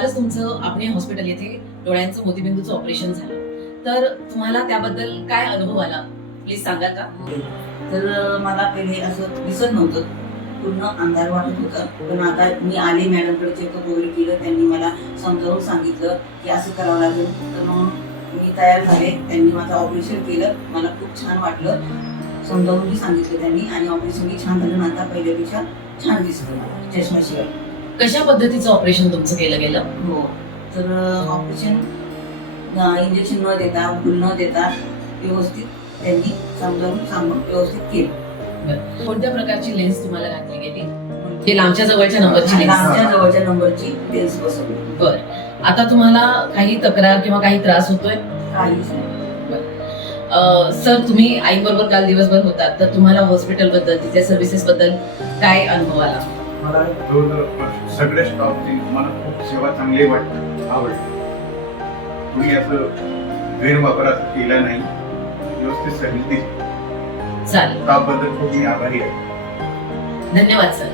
कालच तुमचं आपणे हॉस्पिटल येथे डोळ्यांचं मोतीबिंदूचं ऑपरेशन झालं, तर तुम्हाला त्याबद्दल काय अनुभव आला प्लीज सांगा का? तर मला पहिले असं दिसत नव्हतं, पूर्ण अंधार वाटत होता. पण आता मी आले मॅडमकडे, चेकअप वगैरे केलं, त्यांनी मला समजावून सांगितलं की असं करावं लागेल. तर मग मी तयार झाले. त्यांनी माझं ऑपरेशन केलं, मला खूप छान वाटलं. समजावूनही सांगितलं त्यांनी आणि ऑपरेशनही छान झालं. आता पहिल्यापेक्षा छान दिसतं मला चष्म्याशिवाय. कशा पद्धतीचं ऑपरेशन तुमचं केलं गेलं? हो, तर ऑपरेशन इंजेक्शन न देता, भूल न देता व्यवस्थित त्यांनी समजावून सांगून व्यवस्थित केलं. कोणत्या प्रकारची लेन्स तुम्हाला घातली गेली? ते लांबच्या जवळच्या नंबरची लेन्स. लांबच्या जवळच्या नंबरची लेन्स बसवली. बर, आता तुम्हाला काही तक्रार किंवा काही त्रास होतोय? काहीच नाही. सर, तुम्ही आईबरोबर काल दिवसभर होतात, तर तुम्हाला हॉस्पिटल बद्दल, तिच्या सर्व्हिसेस बद्दल काय अनुभव आला? मला सगळ्या स्टॉफची मला खूप सेवा चांगली आवडली. कुणी असं गैरवापर असं केला नाही, व्यवस्थित सर्व्हिस दिली. चालेल, त्याबद्दल खूप मी आभारी आहे. धन्यवाद सर.